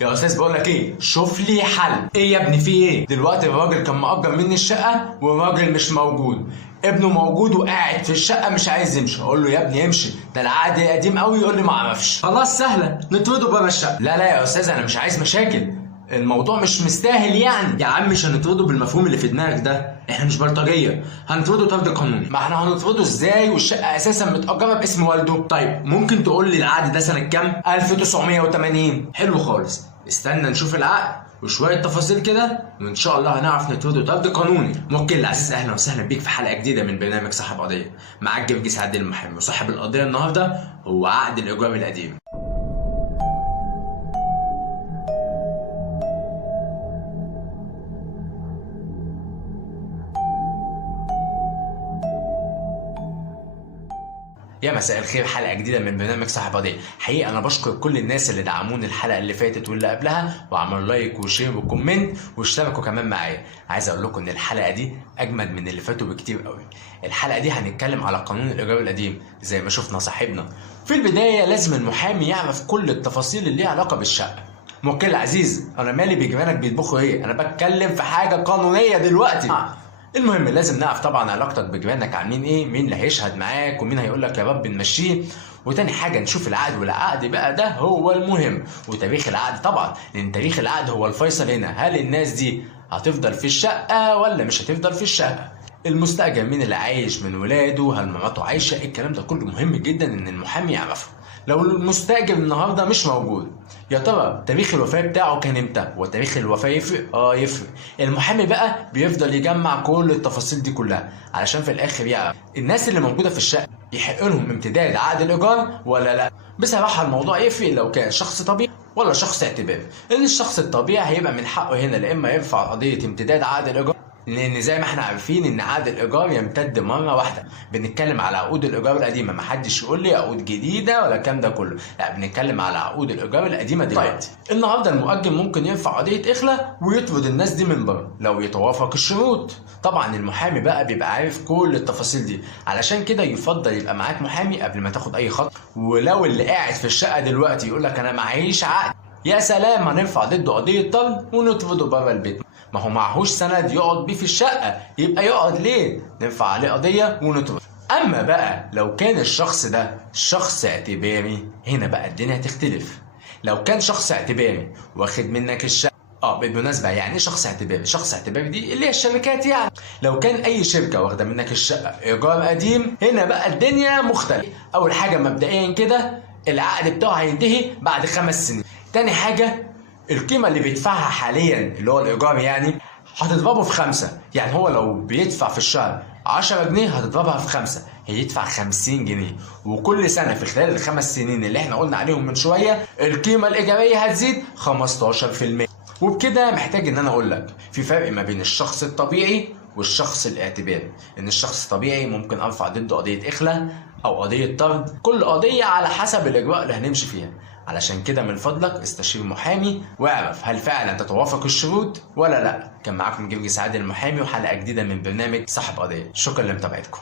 يا استاذ بقول لك ايه، شوف لي حل. ايه يا ابني في ايه؟ دلوقتي الراجل كان مأجر مني الشقه والراجل مش موجود، ابنه موجود وقاعد في الشقه مش عايز يمشي. اقول له يا ابني امشي، ده العقد قديم قوي. يقول لي ما اعرفش. خلاص سهله، نطرده بره الشقه. لا يا استاذ انا مش عايز مشاكل، الموضوع مش مستاهل يعني. يا عم مش هنطرده بالمفهوم اللي في دماغك ده، احنا مش بلطجيه، هنطرده طرد قانوني. ما احنا هنطرده ازاي والشقه اساسا متأجره باسم والده؟ طيب ممكن تقول لي العقد ده سنه كام؟ 1980. حلو خالص، استنى نشوف العقد وشويه تفاصيل كده وان شاء الله هنعرف نطرده طرد قانوني. موكل العزيز، اهلا وسهلا بيك في حلقه جديده من برنامج صاحب قضيه. معاك جرجس عادل المحامي، وصاحب القضيه النهارده هو عقد الايجار القديم. يا مساء الخير، حلقه جديده من برنامج صاحب قضيه. حقيقه انا بشكر كل الناس اللي دعموني الحلقه اللي فاتت واللي قبلها وعملوا لايك وشير وكومنت واشتركوا كمان معايا. عايز اقول لكم ان الحلقه دي اجمد من اللي فاتوا بكتير قوي. الحلقه دي هنتكلم على قانون الايجار القديم زي ما شفنا صاحبنا. في البدايه لازم المحامي يعرف كل التفاصيل اللي ليها علاقه بالشقه. موكل العزيز، انا مالي بجيرانك بيطبخوا ايه؟ انا بتكلم في حاجه قانونيه دلوقتي. المهم لازم نعرف طبعا علاقتك بجيرانك عاملين ايه، مين اللي هيشهد معاك ومين هيقول لك يا رب نمشيه. وتاني حاجه نشوف العقد، والعقد بقى ده هو المهم، وتاريخ العقد طبعا، لان تاريخ العقد هو الفيصل هنا. هل الناس دي هتفضل في الشقه ولا مش هتفضل في الشقه؟ المستاجر مين اللي عايش من ولاده؟ هل مراته عايشه؟ الكلام ده كله مهم جدا ان المحامي يعرفه. لو المستاجر النهارده مش موجود، يا ترى تاريخ الوفاه بتاعه كان امتى؟ وتاريخ الوفاه يفرق؟ يفرق. المحامي بقى بيفضل يجمع كل التفاصيل دي كلها علشان في الاخر يعرف الناس اللي موجوده في الشقه يحق لهم امتداد عقد الايجار ولا لا. بصراحه الموضوع يفرق لو كان شخص طبيعي ولا شخص اعتباري. لان الشخص الطبيعي هيبقى من حقه هنا لا اما يرفع قضيه امتداد عقد الايجار، لان زي ما احنا عارفين ان عقد الايجار يمتد مره واحده. بنتكلم على عقود الايجار القديمه، محدش يقول لي عقود جديده ولا الكلام ده كله، لا بنتكلم على عقود الايجار القديمه دلوقتي. النهارده المؤجر ممكن يرفع قضيه اخلاء ويطرد الناس دي من بره لو يتوافق الشروط. طبعا المحامي بقى بيبقى عارف كل التفاصيل دي، علشان كده يفضل يبقى معاك محامي قبل ما تاخد اي خطوه. ولو اللي قاعد في الشقه دلوقتي يقول لك انا معيش عقد، يا سلام، هنرفع ضده قضيه طرد ونطرده بره البيت. ما هو معهوش سند يقعد بيه في الشقه، يبقى يقعد ليه؟ نرفع عليه قضيه ونطرد. اما بقى لو كان الشخص ده شخص اعتباري، هنا بقى الدنيا هتختلف. لو كان شخص اعتباري واخد منك الشقه، بالمناسبه يعني ايه شخص اعتباري؟ شخص اعتباري دي اللي هي الشركات يعني. لو كان اي شركه واخده منك الشقه ايجار قديم، هنا بقى الدنيا مختلفه. اول حاجه مبدئيا كده العقد بتاعه هينتهي بعد 5 سنين. تاني حاجه القيمة اللي بيدفعها حاليا اللي هو الإيجار يعني هتضربه في 5. يعني هو لو بيدفع في الشهر 10 جنيه هتضربها في 5، هيدفع 50 جنيه. وكل سنة في خلال ال5 سنين اللي احنا قلنا عليهم من شوية القيمة الإيجارية هتزيد 15%. وبكده محتاج إن أنا أقول لك في فرق ما بين الشخص الطبيعي والشخص الاعتباري. إن الشخص الطبيعي ممكن أرفع ضده قضية إخلاء أو قضية طرد، كل قضية على حسب الإجراء اللي هنمشي فيها. علشان كده من فضلك استشير محامي واعرف هل فعلا تتوافق الشروط ولا لا. كان معاكم جرجس عادل المحامي وحلقة جديدة من برنامج صاحب قضية. شكرا لمتابعتكم.